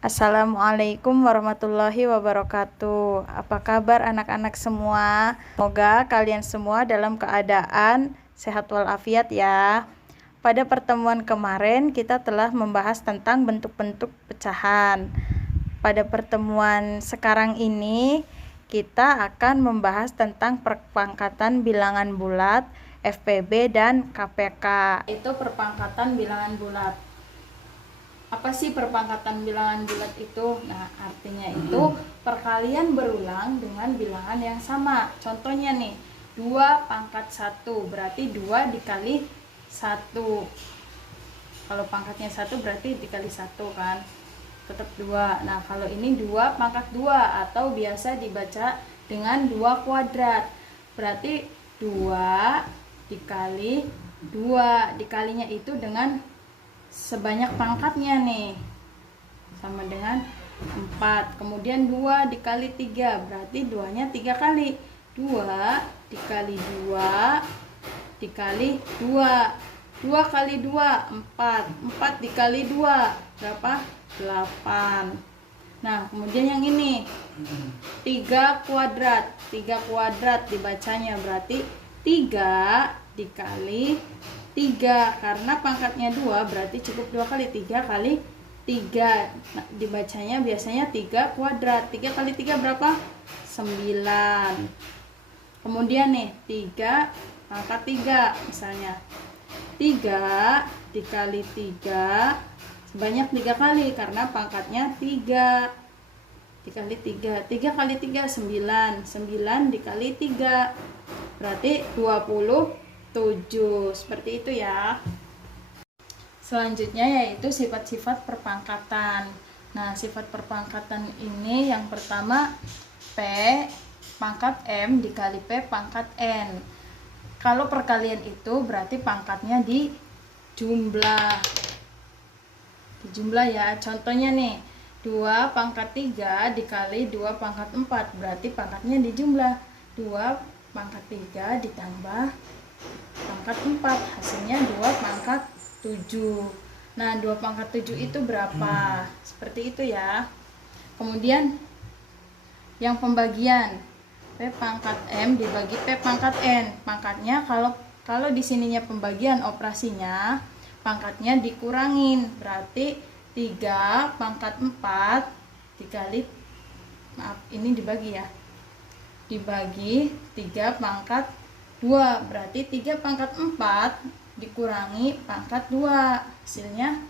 Assalamualaikum warahmatullahi wabarakatuh. Apa kabar anak-anak semua? Semoga kalian semua dalam keadaan sehat walafiat ya. Pada pertemuan kemarin kita telah membahas tentang bentuk-bentuk pecahan. Pada pertemuan sekarang ini kita akan membahas tentang perpangkatan bilangan bulat, FPB dan KPK. Itu perpangkatan bilangan bulat. Apa sih perpangkatan bilangan bulat itu? Nah, artinya itu perkalian berulang dengan bilangan yang sama. Contohnya nih, 2 pangkat 1 berarti 2 dikali 1. Kalau pangkatnya 1 berarti dikali 1 kan, tetap 2. Nah, kalau ini 2 pangkat 2 atau biasa dibaca dengan 2 kuadrat. Berarti 2 dikali 2, dikalinya itu dengan sebanyak pangkatnya nih, sama dengan 4. Kemudian 2 dikali 3 berarti 2 nya 3 kali. 2 dikali 2 dikali 2, 2 kali 2 4, 4 dikali 2 berapa? 8. Nah, kemudian yang ini 3 kuadrat. 3 kuadrat dibacanya berarti 3 dikali 3, karena pangkatnya 2 berarti cukup 2 kali. 3 kali 3, nah, dibacanya biasanya 3 kuadrat. 3 kali 3 berapa? 9. Kemudian nih 3 pangkat 3 misalnya, 3 dikali 3 sebanyak 3 kali karena pangkatnya 3 dikali 3, 3 kali 3 9, 9 dikali 3 berarti 27. Seperti itu ya. Selanjutnya yaitu sifat-sifat perpangkatan. Nah, sifat perpangkatan ini yang pertama P pangkat M dikali P pangkat N. Kalau perkalian itu berarti pangkatnya dijumlah. Dijumlah ya. Contohnya nih, 2 pangkat 3 dikali 2 pangkat 4 berarti pangkatnya dijumlah. 2 pangkat 3 ditambah pangkat 4 hasilnya 2 pangkat 7. Nah, 2 pangkat 7 itu berapa? Seperti itu ya. Kemudian yang pembagian P pangkat M dibagi P pangkat N. Pangkatnya kalau di sininya pembagian operasinya pangkatnya dikurangin, berarti 3 pangkat 4 dikali, maaf ini dibagi ya, dibagi 3 pangkat 2 berarti 3 pangkat 4 dikurangi pangkat 2 hasilnya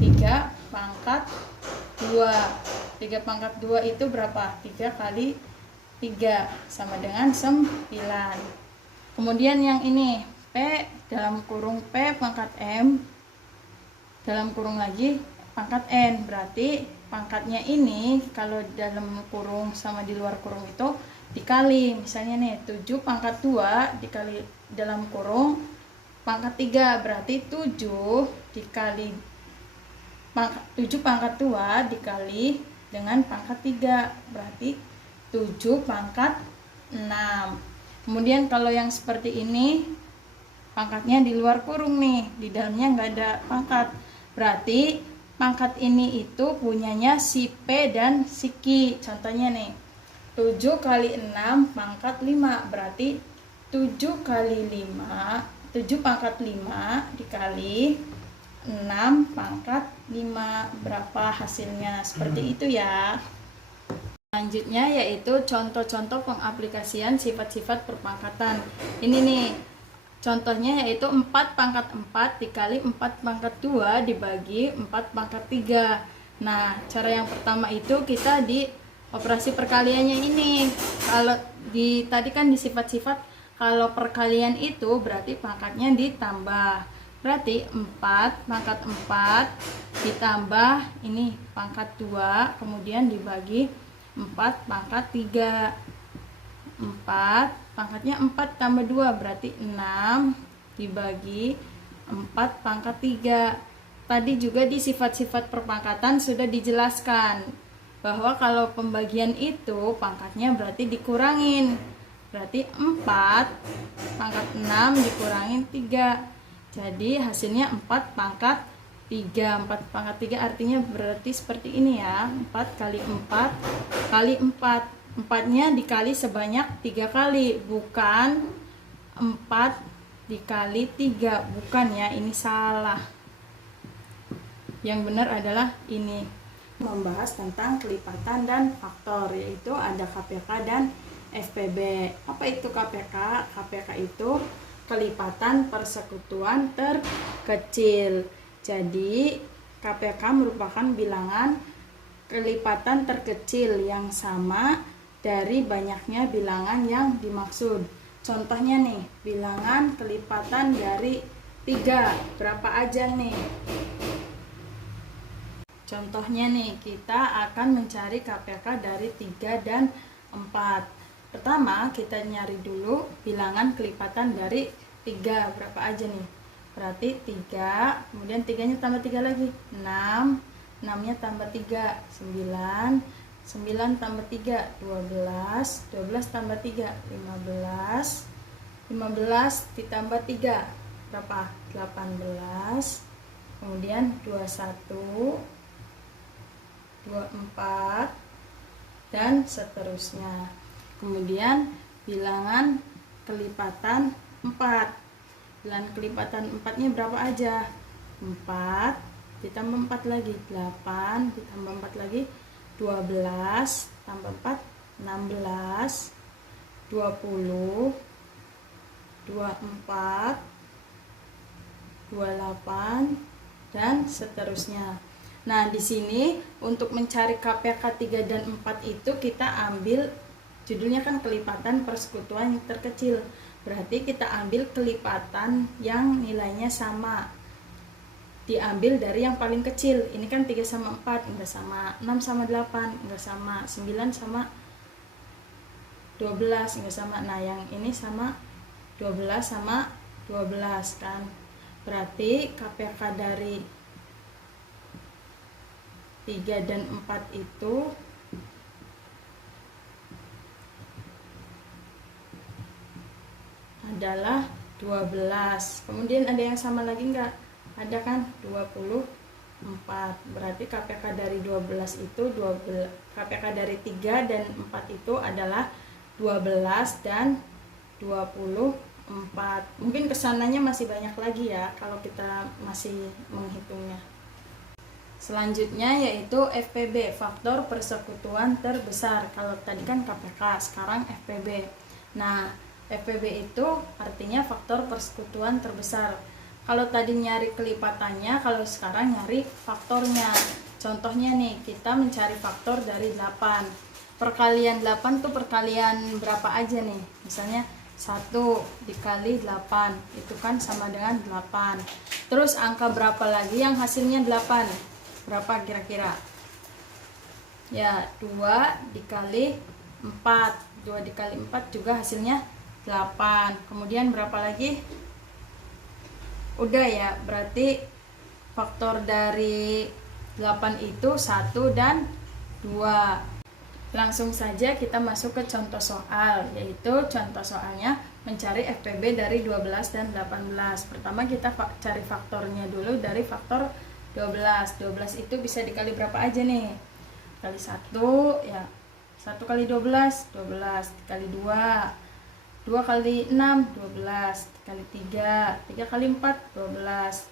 3 pangkat 2. 3 pangkat 2 itu berapa? 3 kali 3 sama dengan 9. Kemudian yang ini P dalam kurung P pangkat M dalam kurung lagi pangkat N, berarti pangkatnya ini kalau dalam kurung sama di luar kurung itu dikali. Misalnya nih 7 pangkat 2 dikali dalam kurung pangkat 3 berarti 7 dikali 7 pangkat 2 dikali dengan pangkat 3 berarti 7 pangkat 6. Kemudian kalau yang seperti ini pangkatnya di luar kurung nih, di dalamnya nggak ada pangkat, berarti pangkat ini itu punyanya si P dan si Q. Contohnya nih 7 kali 6 pangkat 5 berarti 7 kali 5, 7 pangkat 5 dikali 6 pangkat 5 berapa hasilnya? Seperti itu ya. Selanjutnya yaitu contoh-contoh pengaplikasian sifat-sifat perpangkatan. Ini nih contohnya yaitu 4 pangkat 4 dikali 4 pangkat 2 dibagi 4 pangkat 3. Nah, cara yang pertama itu kita di operasi perkaliannya ini. Kalau tadi kan di sifat-sifat, kalau perkalian itu berarti pangkatnya ditambah. Berarti 4 pangkat 4 ditambah ini pangkat 2 kemudian dibagi 4 pangkat 3. 4 pangkatnya 4 tambah 2 berarti 6 dibagi 4 pangkat 3. Tadi juga di sifat-sifat perpangkatan sudah dijelaskan bahwa kalau pembagian itu pangkatnya berarti dikurangin. Berarti 4 pangkat 6 dikurangin 3. Jadi hasilnya 4 pangkat 3. 4 pangkat 3 artinya berarti seperti ini ya. 4 kali 4 kali 4. 4-nya dikali sebanyak 3 kali, bukan 4 dikali 3. Bukan ya, ini salah. Yang benar adalah ini. Membahas tentang kelipatan dan faktor, yaitu ada KPK dan FPB. Apa itu KPK? KPK itu kelipatan persekutuan terkecil. Jadi KPK merupakan bilangan kelipatan terkecil yang sama dari banyaknya bilangan yang dimaksud. Contohnya nih, bilangan kelipatan dari 3 berapa aja nih? Contohnya nih, kita akan mencari KPK dari 3 dan 4. Pertama, kita nyari dulu bilangan kelipatan dari 3 berapa aja nih? Berarti 3, kemudian 3-nya tambah 3 lagi, 6, 6-nya tambah 3, 9, 9 tambah 3, 12, 12 tambah 3, 15, 15 ditambah 3, berapa? 18, kemudian 21, 24, dan seterusnya. Kemudian bilangan kelipatan 4. Bilangan kelipatan 4-nya berapa aja? 4 ditambah 4 lagi, 8 ditambah 4 lagi, 12 tambah 4, 16, 20, 24, 28, dan seterusnya. Nah, di sini untuk mencari KPK 3 dan 4 itu kita ambil judulnya kan kelipatan persekutuan yang terkecil. Berarti kita ambil kelipatan yang nilainya sama. Diambil dari yang paling kecil. Ini kan 3 sama 4 enggak sama, 6 sama 8 enggak sama, 9 sama 12 enggak sama. Nah, yang ini sama 12 sama 12 kan. Berarti KPK dari 3 dan 4 itu adalah 12. Kemudian ada yang sama lagi enggak? Ada kan? 24. Berarti KPK dari 12 itu KPK dari 3 dan 4 itu adalah 12 dan 24. Mungkin kesananya masih banyak lagi ya kalau kita masih menghitungnya. Selanjutnya yaitu FPB, faktor persekutuan terbesar. Kalau tadi kan KPK, sekarang FPB. Nah, FPB itu artinya faktor persekutuan terbesar. Kalau tadi nyari kelipatannya, kalau sekarang nyari faktornya. Contohnya nih, kita mencari faktor dari 8. Perkalian 8 tuh perkalian berapa aja nih? Misalnya 1 dikali 8, itu kan sama dengan 8. Terus angka berapa lagi yang hasilnya 8? Berapa kira-kira? Ya, 2 dikali 4. 2 dikali 4 juga hasilnya 8. Kemudian berapa lagi? Udah ya, berarti faktor dari 8 itu 1 dan 2. Langsung saja kita masuk ke contoh soal, yaitu contoh soalnya mencari FPB dari 12 dan 18. Pertama kita cari faktornya dulu dari faktor 12. 12 itu bisa dikali berapa aja nih? Kali 1 ya. 1 kali 12, 12 dikali 2. 2 kali 6, 12 dikali 3, 3 kali 4, 12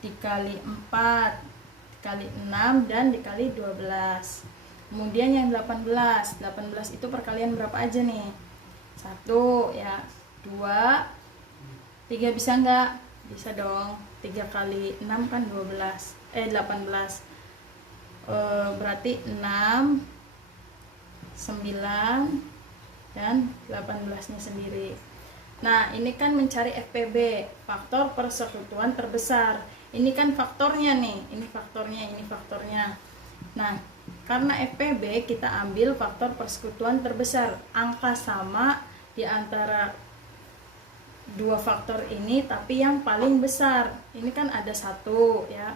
dikali 4, dikali 6, dan dikali 12. Kemudian yang 18 itu perkalian berapa aja nih? 1 ya, 2, 3 bisa enggak? Bisa dong. 3 kali 6 kan 18. Berarti 6, 9, dan 18-nya sendiri. Nah, ini kan mencari FPB, faktor persekutuan terbesar. Ini kan faktornya nih, ini faktornya. Nah, karena FPB kita ambil faktor persekutuan terbesar. Angka sama di antara dua faktor ini, tapi yang paling besar. Ini kan ada 1 ya.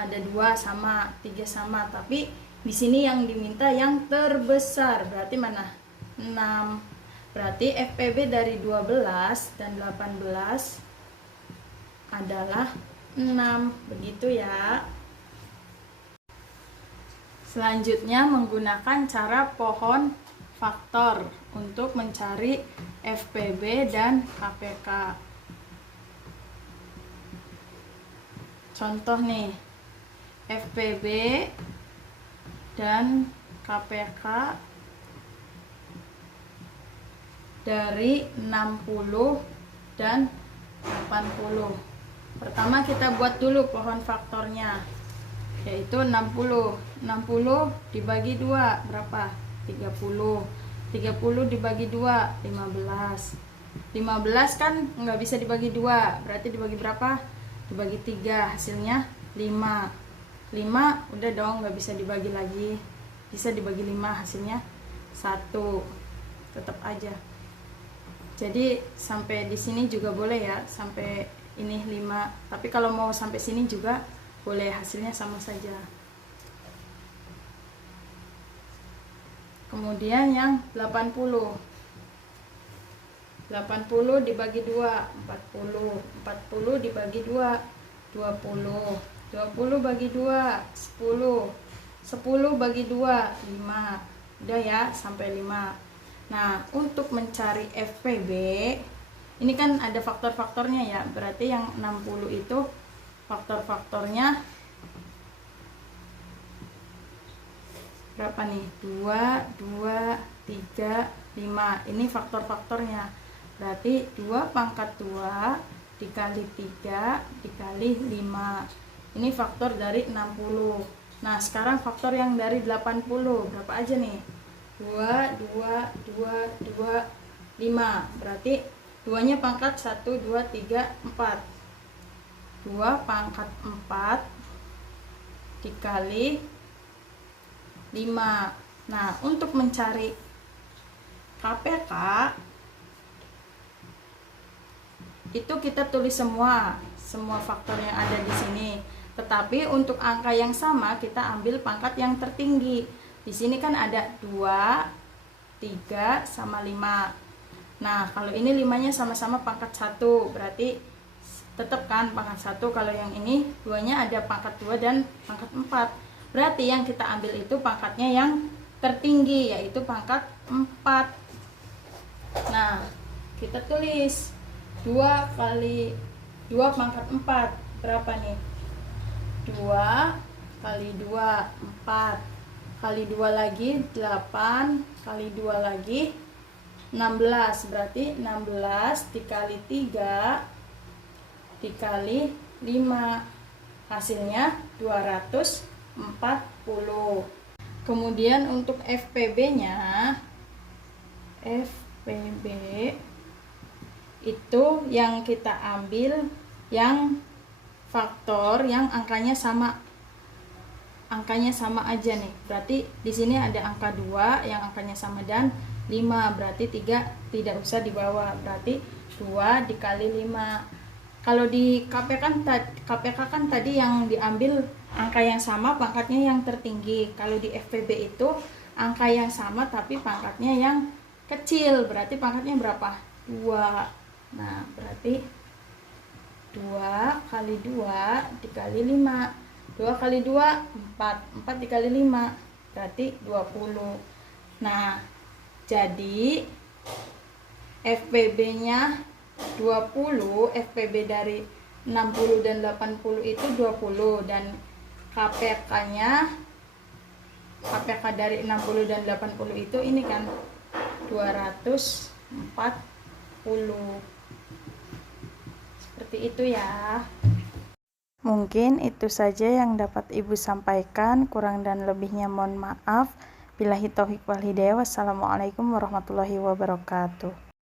Ada 2 sama, 3 sama, tapi di sini yang diminta yang terbesar. Berarti mana? 6. Berarti FPB dari 12 dan 18 adalah 6. Begitu ya. Selanjutnya menggunakan cara pohon faktor untuk mencari FPB dan KPK. Contoh nih, FPB dan KPK dari 60 dan 80. Pertama kita buat dulu pohon faktornya, yaitu 60. 60 dibagi 2 berapa? 30. 30 dibagi 2 15. 15 kan nggak bisa dibagi 2, berarti dibagi berapa? Dibagi 3, hasilnya 5. 5 udah dong, nggak bisa dibagi lagi. Bisa dibagi 5, hasilnya 1. Tetap aja. Jadi sampai di sini juga boleh ya, sampai ini 5. Tapi kalau mau sampai sini juga boleh, hasilnya sama saja. Kemudian yang 80. 80 dibagi 2 40. 40 dibagi 2 20. 20 bagi 2 10. 10 bagi 2 5. Udah ya, sampai 5. Nah, untuk mencari FPB, ini kan ada faktor-faktornya ya, berarti yang 60 itu faktor-faktornya berapa nih? 2, 2, 3, 5. Ini faktor-faktornya. Berarti 2 pangkat 2 dikali 3 dikali 5. Ini faktor dari 60. Nah, sekarang faktor yang dari 80. Berapa aja nih? 2, 2, 2, 2, 5. Berarti 2-nya pangkat 1, 2, 3, 4. 2 pangkat 4 dikali 5. Nah, untuk mencari KPK itu kita tulis semua faktor yang ada di sini. Tetapi untuk angka yang sama kita ambil pangkat yang tertinggi. Di sini kan ada 2, 3, sama 5. Nah, kalau ini 5-nya sama-sama pangkat 1, berarti tetap kan pangkat 1. Kalau yang ini 2-nya ada pangkat 2 dan pangkat 4. Berarti yang kita ambil itu pangkatnya yang tertinggi, yaitu pangkat 4. Nah, kita tulis 2 kali 2 pangkat 4. Berapa nih? 2 kali 2, 4. Kali 2 lagi 8, kali 2 lagi 16. Berarti 16 dikali 3 dikali 5. Hasilnya 240. Kemudian untuk FPB-nya, FPB itu yang kita ambil yang faktor yang angkanya sama aja nih. Berarti di sini ada angka 2 yang angkanya sama dan 5. Berarti 3 tidak usah dibawa. Berarti 2 dikali 5. Kalau di KPK kan tadi yang diambil angka yang sama, pangkatnya yang tertinggi. Kalau di FPB itu angka yang sama tapi pangkatnya yang kecil. Berarti pangkatnya berapa? 2. Nah, berarti 2 kali 2 dikali 5. 2 kali 2, 4. 4 dikali 5, berarti 20. Nah, jadi FPB-nya 20, FPB dari 60 dan 80 itu 20. Dan KPK-nya, KPK dari 60 dan 80 itu ini kan 240. Seperti itu ya. Mungkin itu saja yang dapat Ibu sampaikan, kurang dan lebihnya mohon maaf. Billahi taufiq wal hidayah. Wassalamualaikum warahmatullahi wabarakatuh.